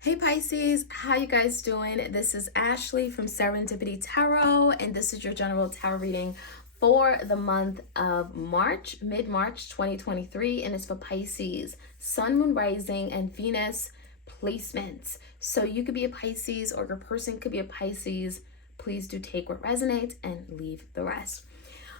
Hey Pisces, how you guys doing? This is Ashley from Serendipity Tarot, and this is your general tarot reading for the month of March, mid-March 2023, and it's for Pisces, Sun, Moon, Rising, and Venus placements. So you could be a Pisces or your person could be a Pisces. Please do take what resonates and leave the rest.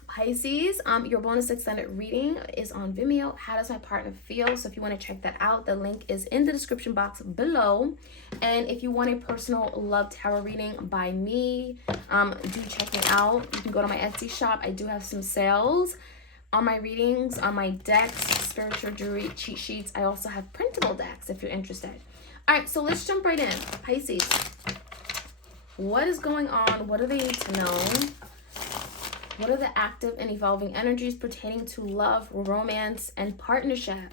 Pisces, your bonus extended reading is on Vimeo. How does my partner feel? So if you want to check that out, the link is in the description box below. And if you want a personal love tarot reading by me, do check it out. You can go to my Etsy shop. I do have some sales on my readings, on my decks, spiritual jewelry, cheat sheets. I also have printable decks if you're interested. All right, so let's jump right in. Pisces, what is going on? What do they need to know? What are the active and evolving energies pertaining to love, romance, and partnership?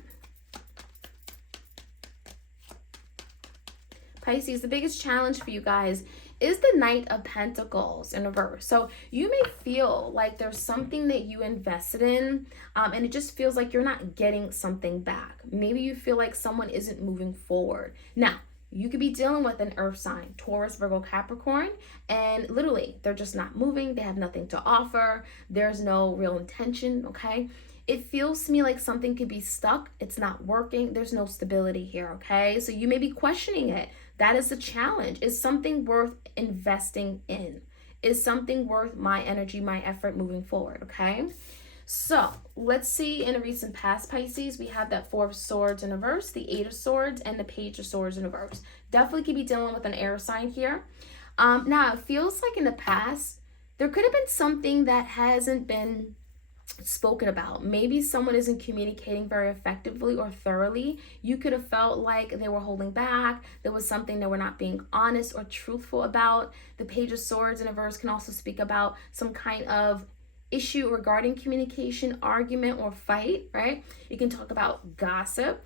Pisces, the biggest challenge for you guys is the Knight of Pentacles in reverse. So you may feel like there's something that you invested in, and it just feels like you're not getting something back. Maybe you feel like someone isn't moving forward. Now, you could be dealing with an earth sign, Taurus, Virgo, Capricorn, and literally they're just not moving. They have nothing to offer. There's no real intention, okay? It feels to me like something could be stuck. It's not working. There's no stability here, okay? So you may be questioning it. That is the challenge. Is something worth investing in? Is something worth my energy, my effort moving forward, okay? So let's see, in a recent past, Pisces, we have that Four of Swords in reverse, the Eight of Swords, and the Page of Swords in reverse. Definitely could be dealing with an air sign here. Now, it feels like in the past, there could have been something that hasn't been spoken about. Maybe someone isn't communicating very effectively or thoroughly. You could have felt like they were holding back. There was something they were not being honest or truthful about. The Page of Swords in reverse can also speak about some kind of issue regarding communication, argument, or fight, right? You can talk about gossip,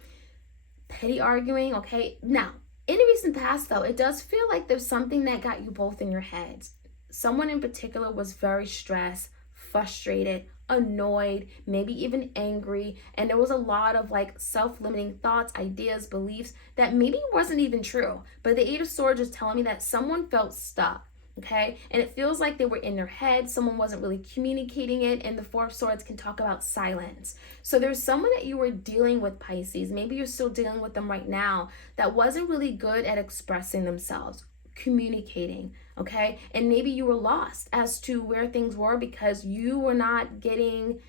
petty arguing, okay? Now, in the recent past, though, it does feel like there's something that got you both in your heads. Someone in particular was very stressed, frustrated, annoyed, maybe even angry, and there was a lot of like self-limiting thoughts, ideas, beliefs that maybe wasn't even true. But the Eight of Swords is telling me that someone felt stuck. Okay, and it feels like they were in their head. Someone wasn't really communicating it, and the Four of Swords can talk about silence. So there's someone that you were dealing with, Pisces. Maybe you're still dealing with them right now that wasn't really good at expressing themselves, communicating, okay? And maybe you were lost as to where things were because you were not getting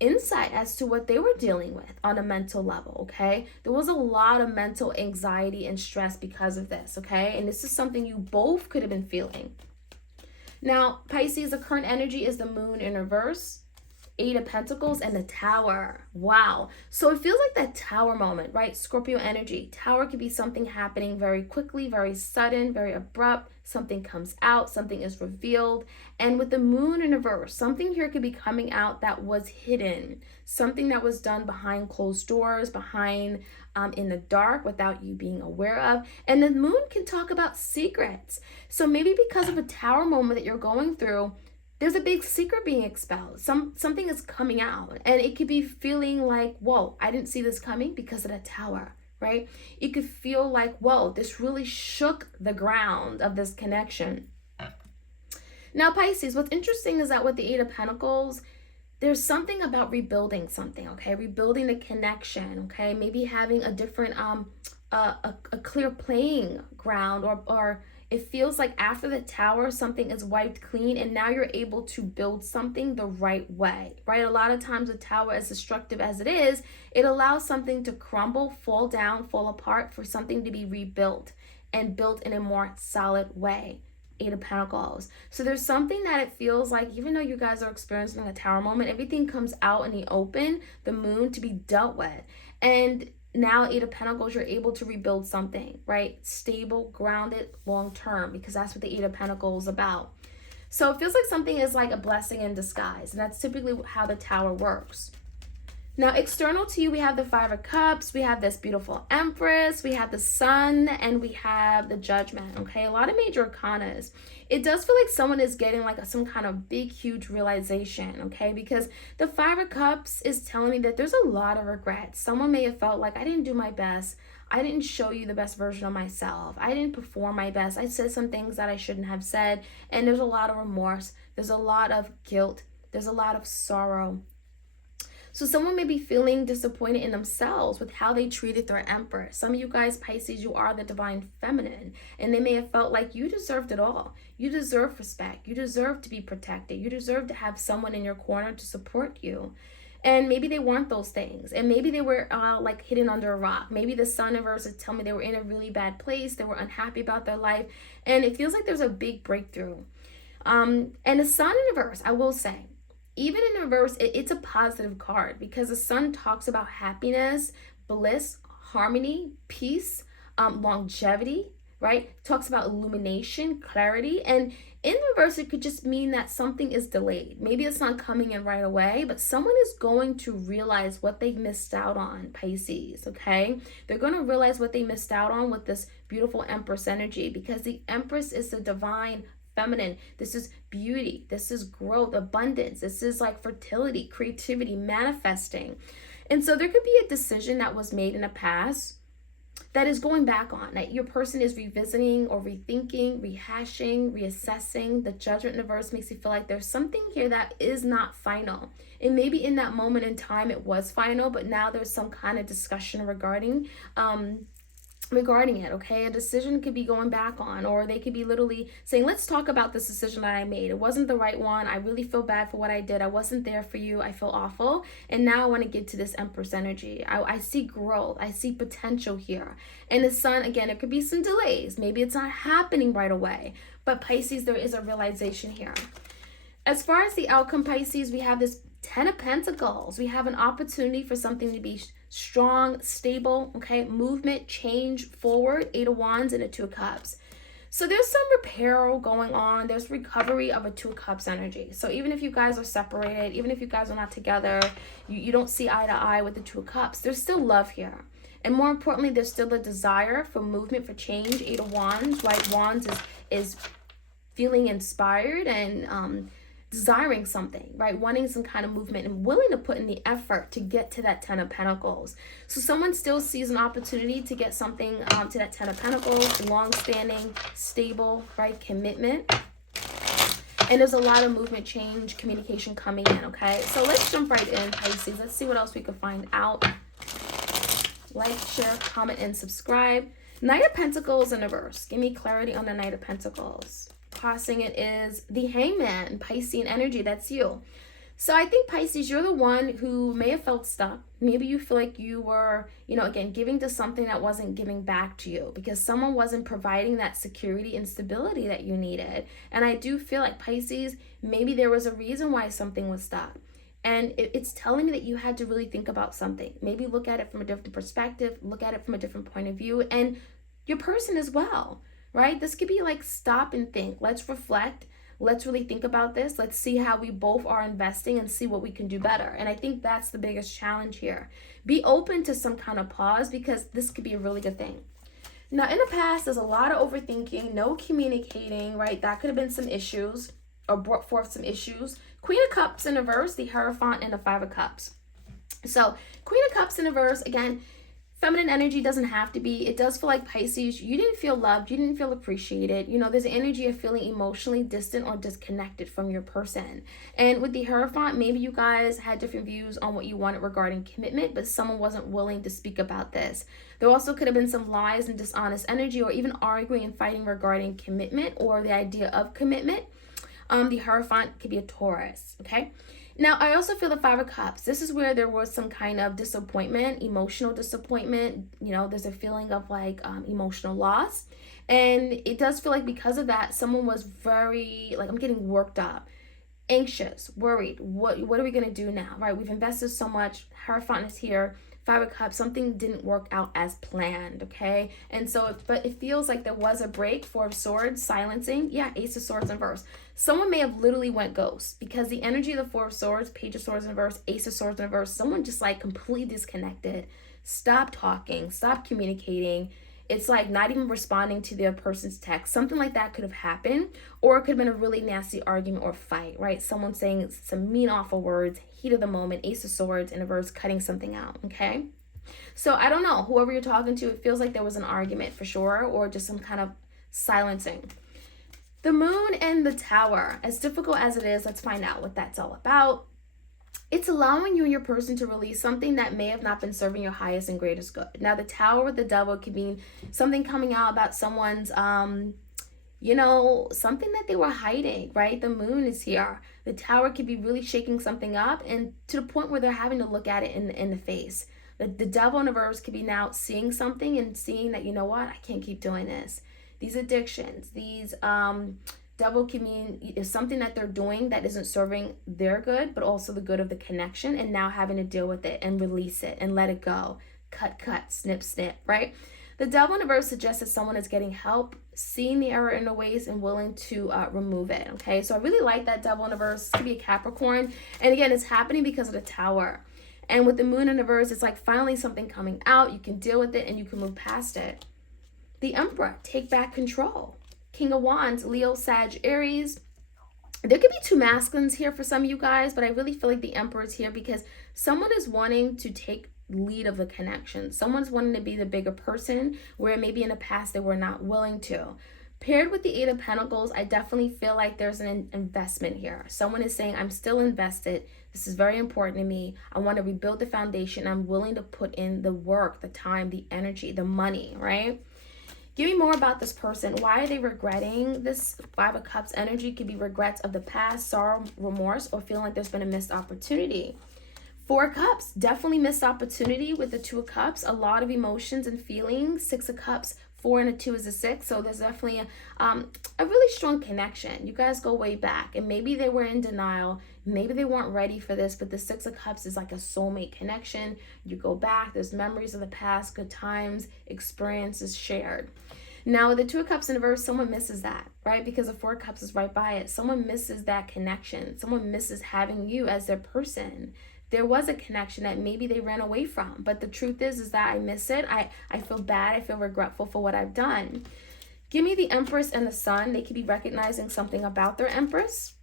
insight as to what they were dealing with on a mental level, okay? There was a lot of mental anxiety and stress because of this, okay? And this is something you both could have been feeling. Now, Pisces, the current energy is the moon in reverse, Eight of Pentacles, and the Tower. Wow. So it feels like that Tower moment, right? Scorpio energy. Tower could be something happening very quickly, very sudden, very abrupt. Something comes out, something is revealed. And with the moon in reverse, something here could be coming out that was hidden. Something that was done behind closed doors, behind in the dark without you being aware of. And the moon can talk about secrets. So maybe because of a Tower moment that you're going through, there's a big secret being expelled. Something is coming out, and it could be feeling like, whoa, I didn't see this coming because of the Tower, right? You could feel like, whoa, this really shook the ground of this connection. Now, Pisces, what's interesting is that with the Eight of Pentacles, there's something about rebuilding something, okay? Rebuilding the connection, okay? Maybe having a different, a clear playing ground, or it feels like after the Tower, something is wiped clean and now you're able to build something the right way, right? A lot of times the Tower, as destructive as it is, it allows something to crumble, fall down, fall apart for something to be rebuilt and built in a more solid way. Eight of Pentacles. So there's something that it feels like, even though you guys are experiencing a Tower moment, everything comes out in the open, the moon, to be dealt with. And now Eight of Pentacles, you're able to rebuild something, right? Stable, grounded, long term, because that's what the Eight of Pentacles is about. So it feels like something is like a blessing in disguise, and that's typically how the Tower works. Now, external to you, we have the Five of Cups, we have this beautiful Empress, we have the Sun, and we have the Judgment, okay? A lot of major arcanas. It does feel like someone is getting like some kind of big, huge realization, okay? Because the Five of Cups is telling me that there's a lot of regret. Someone may have felt like, I didn't do my best. I didn't show you the best version of myself. I didn't perform my best. I said some things that I shouldn't have said. And there's a lot of remorse. There's a lot of guilt. There's a lot of sorrow. So someone may be feeling disappointed in themselves with how they treated their empress. Some of you guys, Pisces, you are the divine feminine, and they may have felt like you deserved it all. You deserve respect. You deserve to be protected. You deserve to have someone in your corner to support you. And maybe they weren't those things. And maybe they were like hidden under a rock. Maybe the sun inverse is telling me they were in a really bad place. They were unhappy about their life. And it feels like there's a big breakthrough. And the sun in reverse, I will say, even in reverse, it's a positive card because the sun talks about happiness, bliss, harmony, peace, longevity, right? Talks about illumination, clarity. And in reverse, it could just mean that something is delayed. Maybe it's not coming in right away, but someone is going to realize what they missed out on, Pisces, okay? They're going to realize what they missed out on with this beautiful Empress energy because the Empress is the divine feminine. This is beauty. This is growth, abundance. This is like fertility, creativity, manifesting. And so there could be a decision that was made in the past that is going back on, that your person is revisiting or rethinking, rehashing, reassessing. The judgment in the verse makes you feel like there's something here that is not final. And maybe in that moment in time it was final, but now there's some kind of discussion regarding it, okay? A decision could be going back on, or they could be literally saying, let's talk about this decision that I made. It wasn't the right one. I really feel bad for what I did. I wasn't there for you. I feel awful. And now I want to get to this Empress energy. I see growth. I see potential here. And the sun, again, it could be some delays. Maybe it's not happening right away. But Pisces, there is a realization here. As far as the outcome, Pisces, we have this 10 of Pentacles. We have an opportunity for something to be strong, stable, okay? Movement, change, forward, 8 of Wands and a 2 of Cups. So there's some repair going on. There's recovery of a 2 of Cups energy. So even if you guys are separated, even if you guys are not together, you don't see eye to eye with the 2 of Cups, there's still love here. And more importantly, there's still a desire for movement, for change, 8 of Wands, right? Wands is feeling inspired and desiring something, right? Wanting some kind of movement and willing to put in the effort to get to that 10 of Pentacles. So someone still sees an opportunity to get something to that 10 of Pentacles, long-standing, stable, right? Commitment. And there's a lot of movement, change, communication coming in, okay? So let's jump right in, Pisces. Let's see what else we can find out. Like, share, comment, and subscribe. Knight of Pentacles in reverse. Give me clarity on the Knight of Pentacles. Crossing it is the Hangman, Piscean energy. That's you. So I think, Pisces, you're the one who may have felt stuck. Maybe you feel like you were, again, giving to something that wasn't giving back to you because someone wasn't providing that security and stability that you needed. And I do feel like, Pisces, maybe there was a reason why something was stuck. And it's telling me that you had to really think about something. Maybe look at it from a different perspective, look at it from a different point of view, and your person as well. Right? This could be like stop and think. Let's reflect. Let's really think about this. Let's see how we both are investing and see what we can do better. And I think that's the biggest challenge here. Be open to some kind of pause because this could be a really good thing. Now, in the past, there's a lot of overthinking, no communicating, right? That could have been some issues or brought forth some issues. Queen of Cups in reverse, the Hierophant, and the 5 of Cups. So, Queen of Cups in reverse, again, feminine energy doesn't have to be. It does feel like, Pisces, you didn't feel loved. You didn't feel appreciated. There's an energy of feeling emotionally distant or disconnected from your person. And with the Hierophant, maybe you guys had different views on what you wanted regarding commitment, but someone wasn't willing to speak about this. There also could have been some lies and dishonest energy or even arguing and fighting regarding commitment or the idea of commitment. The Hierophant could be a Taurus, okay? Now, I also feel the 5 of Cups. This is where there was some kind of disappointment, emotional disappointment. There's a feeling of like emotional loss. And it does feel like because of that, someone was very, like, I'm getting worked up, anxious, worried. What are we going to do now, right? We've invested so much. Hierophant is here. 5 of Cups, something didn't work out as planned, okay? And so, but it feels like there was a break. 4 of Swords, silencing. Yeah, Ace of Swords in reverse. Someone may have literally went ghost because the energy of the 4 of Swords, Page of Swords in reverse, Ace of Swords in reverse, someone just like completely disconnected, stopped talking, stopped communicating. It's like not even responding to the person's text. Something like that could have happened, or it could have been a really nasty argument or fight, right? Someone saying some mean, awful words, heat of the moment, Ace of Swords in reverse, cutting something out, okay? So I don't know, whoever you're talking to, it feels like there was an argument for sure, or just some kind of silencing. The moon and the tower, as difficult as it is, let's find out what that's all about. It's allowing you and your person to release something that may have not been serving your highest and greatest good. Now, the tower with the devil could mean something coming out about someone's, something that they were hiding, right? The moon is here. The tower could be really shaking something up, and to the point where they're having to look at it in the face. The devil and the verbs could be now seeing something and seeing that, you know what, I can't keep doing this. These addictions, these devil can mean is something that they're doing that isn't serving their good, but also the good of the connection, and now having to deal with it and release it and let it go. Cut, snip, snip, right? The devil in the verse suggests that someone is getting help, seeing the error in the ways, and willing to remove it, okay? So I really like that devil in the verse. This could be a Capricorn. And again, it's happening because of the tower. And with the moon in the verse, it's like finally something coming out. You can deal with it and you can move past it. The Emperor, take back control. King of Wands, Leo, Sag, Aries. There could be two masculines here for some of you guys, but I really feel like the Emperor is here because someone is wanting to take lead of the connection. Someone's wanting to be the bigger person where maybe in the past they were not willing to. Paired with the Eight of Pentacles, I definitely feel like there's an investment here. Someone is saying, I'm still invested. This is very important to me. I want to rebuild the foundation. I'm willing to put in the work, the time, the energy, the money, right? Give me more about this person. Why are they regretting this? Five of Cups energy could be regrets of the past, sorrow, remorse, or feeling like there's been a missed opportunity. Four of Cups, definitely missed opportunity with the Two of Cups. A lot of emotions and feelings. Six of Cups, 4 and a 2 is a 6. So there's definitely a really strong connection. You guys go way back. And maybe they were in denial. Maybe they weren't ready for this. But the Six of Cups is like a soulmate connection. You go back. There's memories of the past, good times, experiences shared. Now, with the Two of Cups in reverse, someone misses that, right? Because the Four of Cups is right by it. Someone misses that connection. Someone misses having you as their person. There was a connection that maybe they ran away from. But the truth is that I miss it. I feel bad. I feel regretful for what I've done. Give me the Empress and the Sun. They could be recognizing something about their Empress.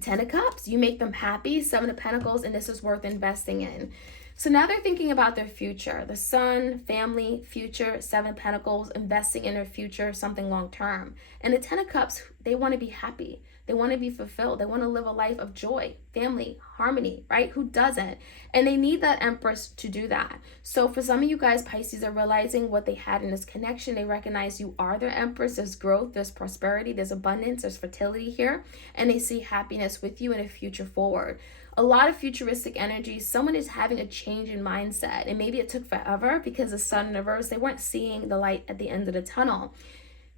10 of Cups. You make them happy. 7 of Pentacles. And this is worth investing in. So now they're thinking about their future. The Sun, family, future, 7 of Pentacles, investing in their future, something long term. And the 10 of Cups, they want to be happy. They want to be fulfilled. They want to live a life of joy, family, harmony, right? Who doesn't? And they need that Empress to do that. So for some of you guys, Pisces, are realizing what they had in this connection. They recognize you are their Empress. There's growth, there's prosperity, there's abundance, there's fertility here. And they see happiness with you and a future forward. A lot of futuristic energy. Someone is having a change in mindset. And maybe it took forever because the Sun in reverse, they weren't seeing the light at the end of the tunnel.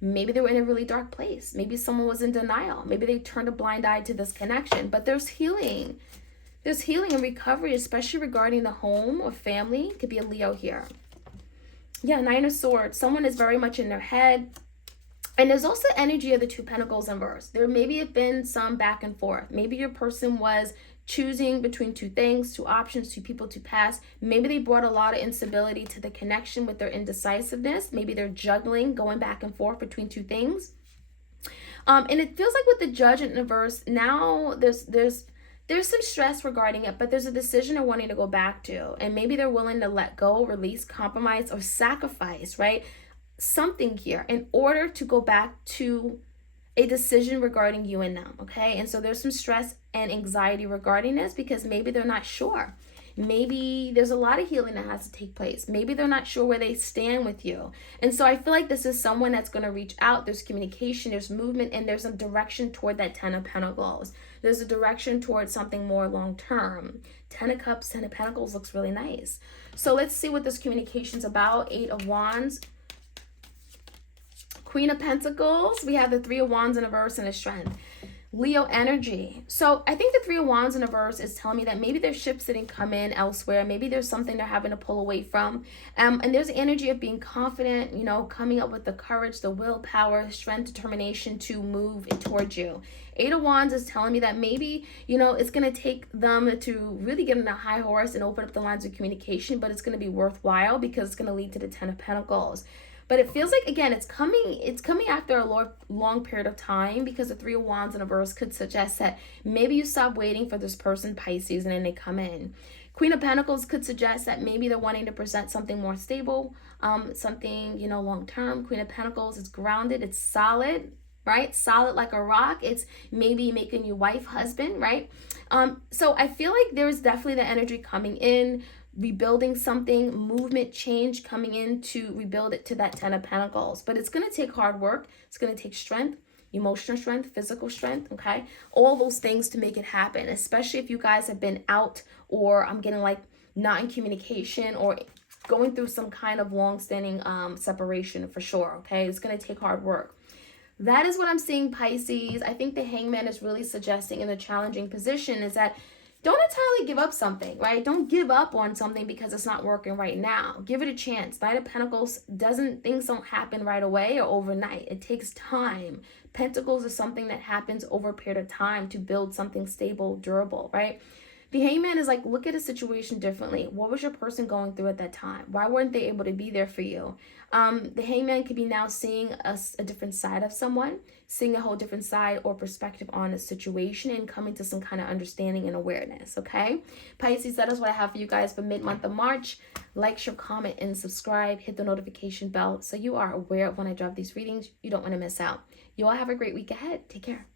Maybe they were in a really dark place. Maybe someone was in denial. Maybe they turned a blind eye to this connection. But there's healing. There's healing and recovery, especially regarding the home or family. Could be a Leo here. Yeah, 9 of Swords. Someone is very much in their head. And there's also energy of the Two Pentacles in reverse. There maybe have been some back and forth. Maybe your person was choosing between two things, two options, two people to pass. Maybe they brought a lot of instability to the connection with their indecisiveness. Maybe they're juggling, going back and forth between two things. And it feels like with the Judge in reverse, now there's some stress regarding it, but there's a decision they're wanting to go back to. And maybe they're willing to let go, release, compromise, or sacrifice, right? Something here in order to go back to a decision regarding you and them, okay? And so there's some stress and anxiety regarding this because maybe they're not sure. Maybe there's a lot of healing that has to take place. Maybe they're not sure where they stand with you. And so I feel like this is someone that's going to reach out. There's communication, there's movement, and there's a direction toward that 10 of Pentacles. There's a direction towards something more long-term. 10 of Cups, 10 of Pentacles looks really nice. So let's see what this communication's about. 8 of Wands. Queen of Pentacles, we have the 3 of Wands in reverse and a Strength. Leo energy. So I think the 3 of Wands in reverse is telling me that maybe there's ships that didn't come in elsewhere. Maybe there's something they're having to pull away from. And there's energy of being confident, you know, coming up with the courage, the willpower, strength, determination to move towards you. 8 of Wands is telling me that maybe, you know, it's going to take them to really get on a high horse and open up the lines of communication, but it's going to be worthwhile because it's going to lead to the 10 of Pentacles. But it feels like, again, it's coming after a long period of time because the 3 of Wands in a verse could suggest that maybe you stop waiting for this person, Pisces, and then they come in. Queen of Pentacles could suggest that maybe they're wanting to present something more stable, something, long term. Queen of Pentacles is grounded, it's solid, right? Solid like a rock. It's maybe making you wife, husband, right? So I feel like there's definitely the energy coming in, rebuilding something, movement, change coming in to rebuild it to that 10 of Pentacles. But it's going to take hard work. It's going to take strength, emotional strength, physical strength, okay? All those things to make it happen, especially if you guys have been out, or I'm getting like not in communication, or going through some kind of long-standing separation for sure, okay? It's going to take hard work. That is what I'm seeing, Pisces. I think the Hangman is really suggesting in the challenging position is that don't entirely give up something, right? Don't give up on something because it's not working right now. Give it a chance. Knight of Pentacles things don't happen right away or overnight. It takes time. Pentacles is something that happens over a period of time to build something stable, durable, right? The Hangman is like, look at a situation differently. What was your person going through at that time? Why weren't they able to be there for you? The Hangman could be now seeing a different side of someone, seeing a whole different side or perspective on a situation, and coming to some kind of understanding and awareness, okay? Pisces, that is what I have for you guys for mid-month of March. Like, share, comment, and subscribe. Hit the notification bell so you are aware of when I drop these readings. You don't want to miss out. You all have a great week ahead. Take care.